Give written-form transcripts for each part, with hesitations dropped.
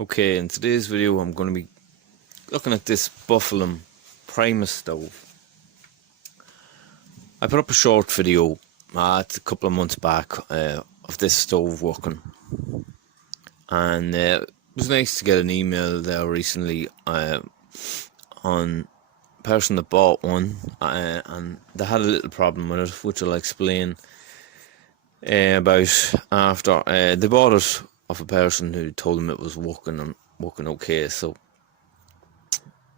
Okay, in today's video I'm going to be looking at this Buffalo Primus stove. I put up a short video it's a couple of months back of this stove working, and it was nice to get an email there recently on a person that bought one, and they had a little problem with it, which I'll explain about after. They bought it off a person who told them it was working and working okay, so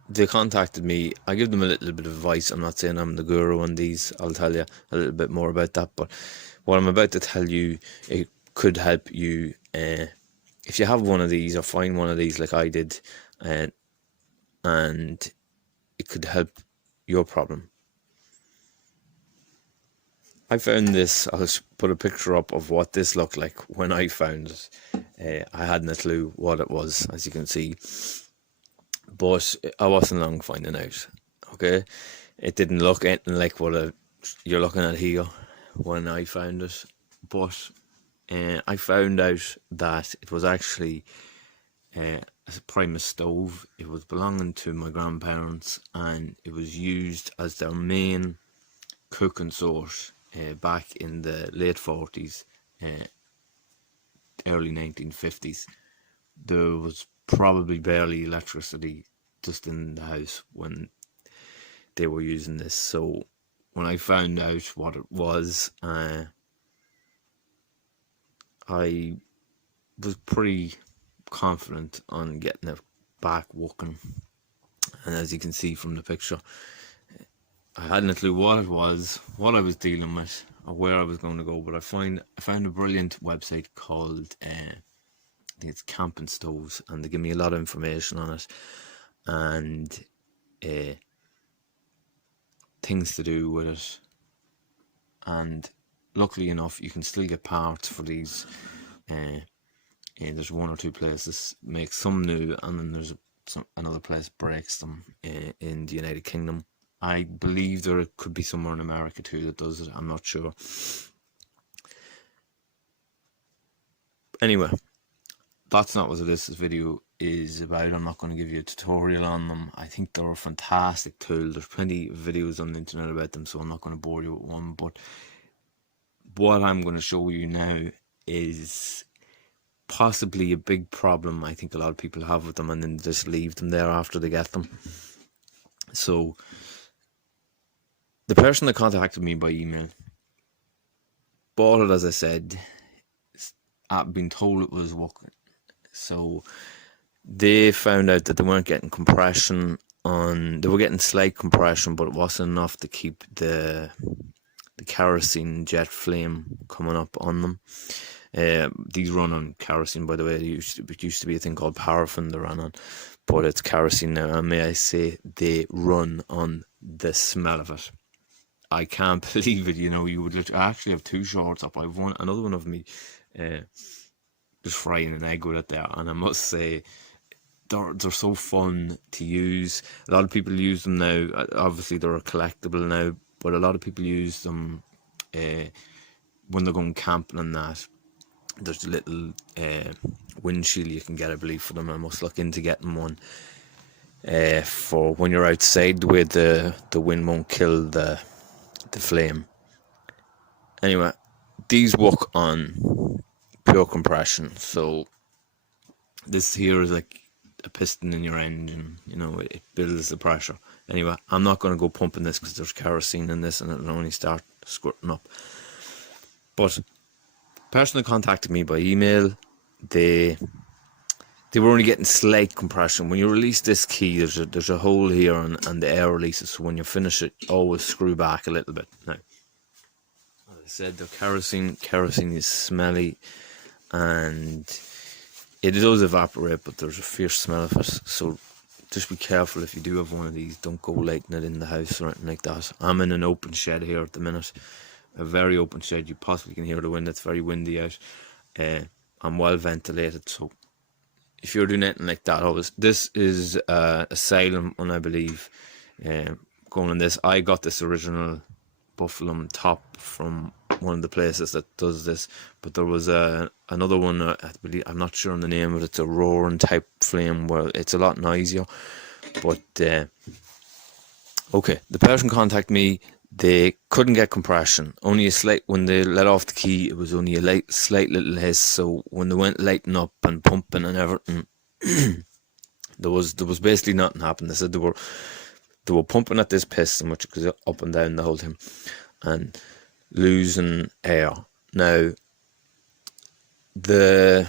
they contacted me. I give them a little bit of advice. I'm not saying I'm the guru on these. I'll tell you a little bit more about that. But what I'm about to tell you, it could help you if you have one of these or find one of these like I did, and it could help your problem. I found this. I'll put a picture up of what this looked like when I found it. I hadn't a clue what it was, as you can see. But I wasn't long finding out. Okay, it didn't look anything like what you're looking at here when I found it, but I found out that it was actually a Primus stove. It was belonging to my grandparents, and it was used as their main cooking source back in the late 40s, early 1950s. There was probably barely electricity just in the house when they were using this. So when I found out what it was, I was pretty confident on getting it back working. And as you can see from the picture, I hadn't a clue what it was, what I was dealing with, or where I was going to go. But I found a brilliant website called I think it's Camping Stoves, and they give me a lot of information on it and things to do with it. And luckily enough, you can still get parts for these. There's one or two places make some new, and then there's another place breaks them in the United Kingdom. I believe there could be somewhere in America too that does it. I'm not sure. Anyway, that's not what this video is about. I'm not going to give you a tutorial on them. I think they're a fantastic tool. There's plenty of videos on the internet about them, so I'm not going to bore you with one. But what I'm going to show you now is possibly a big problem I think a lot of people have with them, and then just leave them there after they get them. So the person that contacted me by email bought it, as I said, I've been told it was working. So they found out that they weren't getting compression on. They were getting slight compression, but it wasn't enough to keep the kerosene jet flame coming up on them. These run on kerosene, by the way. It used to be a thing called paraffin they ran on, but it's kerosene now. And may I say, they run on the smell of it. I can't believe it. You know, you would I actually have two shorts up. I've another one of me just frying an egg with it there, and I must say they're so fun to use. A lot of people use them now. Obviously they're a collectible now, but a lot of people use them when they're going camping and that. There's a little windshield you can get, I believe, for them. I must look into getting one for when you're outside, the way the wind won't kill the flame. Anyway, these work on pure compression. So this here is like a piston in your engine, you know, it builds the pressure. Anyway, I'm not going to go pumping this because there's kerosene in this and it'll only start squirting up. But the person that contacted me by email, they were only getting slight compression. When you release this key, there's a hole here and the air releases, so when you finish it, always screw back a little bit. Now, as I said, the kerosene is smelly, and it does evaporate, but there's a fierce smell of it. So just be careful if you do have one of these. Don't go lighting it in the house or anything like that. I'm in an open shed here at the minute, a very open shed. You possibly can hear the wind. It's very windy out. I'm well ventilated, so if you're doing anything like that, this is a silent one, I believe. Going on this, I got this original Buffalo top from one of the places that does this, but there was another one, I believe, I'm not sure on the name of it. It's a roaring type flame where it's a lot noisier. But okay, the person contacted me. They couldn't get compression. Only a slight, when they let off the key, it was only a slight little hiss. So when they went lighting up and pumping and everything, there was basically nothing happened. They said they were pumping at this piston, which goes up and down the whole thing, and losing air. Now, there's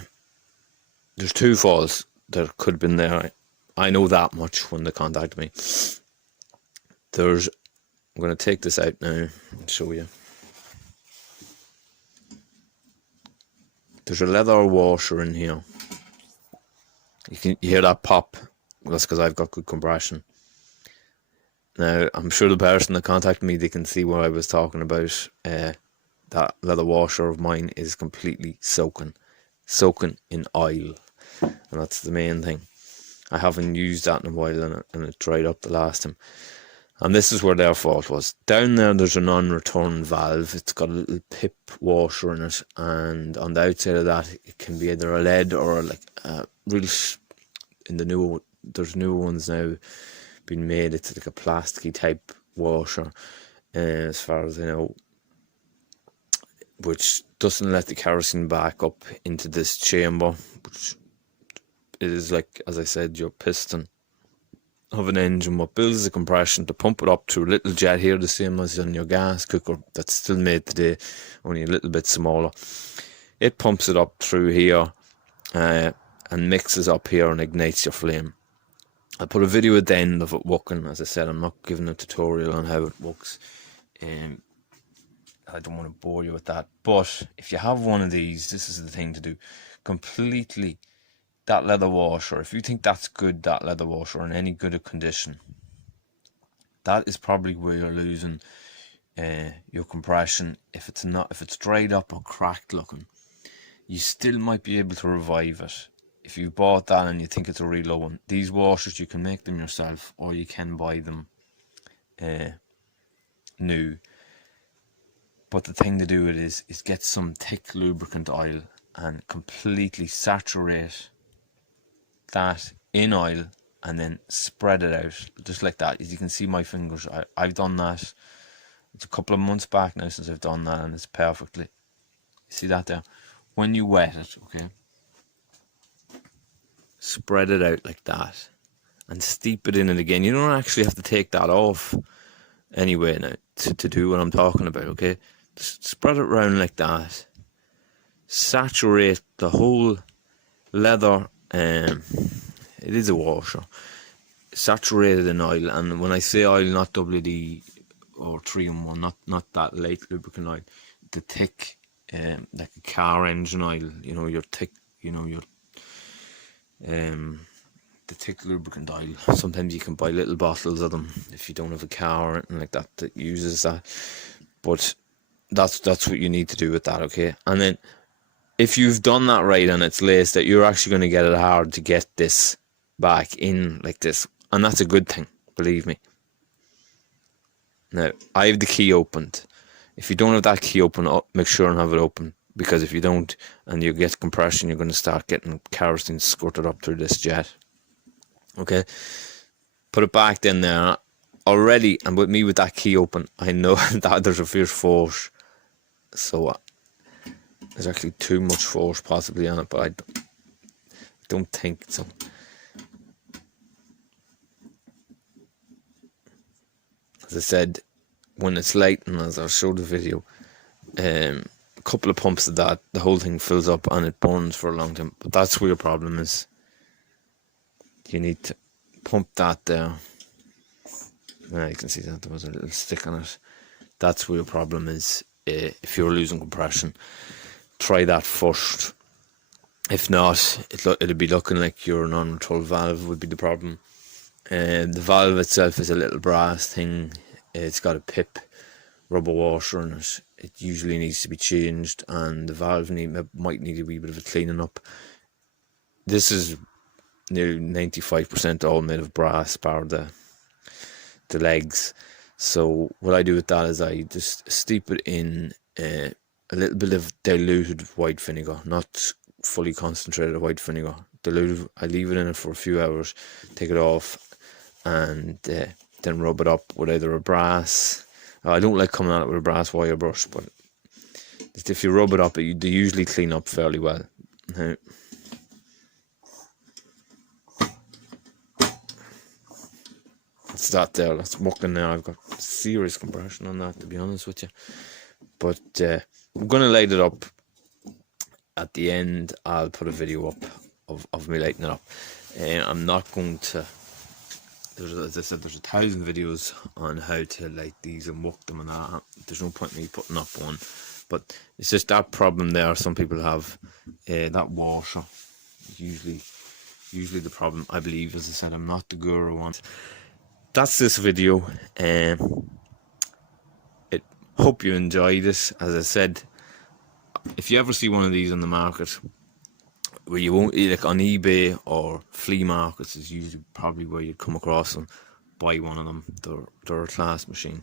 two faults that could have been there. I know that much when they contacted me. I'm going to take this out now and show you. There's a leather washer in here. You hear that pop? That's because I've got good compression. Now, I'm sure the person that contacted me, they can see what I was talking about. That leather washer of mine is completely soaking in oil. And that's the main thing. I haven't used that in a while, and it dried up the last time. And this is where their fault was. Down there's a non-return valve. It's got a little pip washer in it, and on the outside of that, it can be either a lead or like really. There's newer ones now being made. It's like a plasticky type washer, as far as I know, which doesn't let the kerosene back up into this chamber, which is like, as I said, your piston of an engine. What builds the compression to pump it up to a little jet here, the same as on your gas cooker that's still made today, only a little bit smaller. It pumps it up through here and mixes up here and ignites your flame. I'll put a video at the end of it working. As I said, I'm not giving a tutorial on how it works. I don't want to bore you with that. But if you have one of these, this is the thing to do. Completely, that leather washer, if you think that's good, that leather washer in any good condition, that is probably where you're losing your compression. If it's dried up or cracked looking, you still might be able to revive it. If you bought that and you think it's a real low one, these washers, you can make them yourself, or you can buy them new. But the thing to do it is get some thick lubricant oil and completely saturate that in oil, and then spread it out just like that. As you can see my fingers, I've done that. It's a couple of months back now since I've done that, and it's perfectly, see that there? When you wet it, okay, spread it out like that and steep it in it again. You don't actually have to take that off anyway now to do what I'm talking about, okay? Just spread it around like that. Saturate the whole leather, it is a washer, saturated in oil. And when I say oil, not WD or 3-in-1, not that light lubricant oil, the thick, like a car engine oil, your thick, the thick lubricant oil. Sometimes you can buy little bottles of them if you don't have a car or anything like that uses that. But that's what you need to do with that, okay? And then if you've done that right and it's laced, that you're actually going to get it hard to get this back in like this, and that's a good thing, believe me. Now, I have the key opened. If you don't have that key open, make sure and have it open, because if you don't and you get compression, you're going to start getting kerosene squirted up through this jet. Okay, put it back in there already, and with me with that key open, I know that there's a fierce force. So there's actually too much force possibly on it, but I don't think so. As I said, when it's light, and as I'll show the video, a couple of pumps of that, the whole thing fills up and it burns for a long time. But that's where your problem is. You need to pump that there. Now you can see that there was a little stick on it. That's where your problem is. If you're losing compression, try that first. If not, it'll be looking like your non-return valve would be the problem. The valve itself is a little brass thing. It's got a pip rubber washer in it. It usually needs to be changed, and the valve might need a wee bit of a cleaning up. This is nearly 95% all made of brass, bar the legs. So what I do with that is I just steep it in a little bit of diluted white vinegar, not fully concentrated white vinegar. Diluted. I leave it in it for a few hours, take it off, and then rub it up with either a brass. I don't like coming at it with a brass wire brush, but if you rub it up, they usually clean up fairly well. Now, it's that there, that's working now. I've got serious compression on that, to be honest with you. But I'm going to light it up. At the end, I'll put a video up of me lighting it up. I'm not going to... As I said, there's 1,000 videos on how to light these and work them and that. There's no point in me putting up one. But it's just that problem there some people have. That washer is usually the problem, I believe. As I said, I'm not the guru on it. That's this video. Hope you enjoyed it. As I said, if you ever see one of these on the market, where you won't, like on eBay or flea markets is usually probably where you'd come across them, buy one of them. They're a class machine.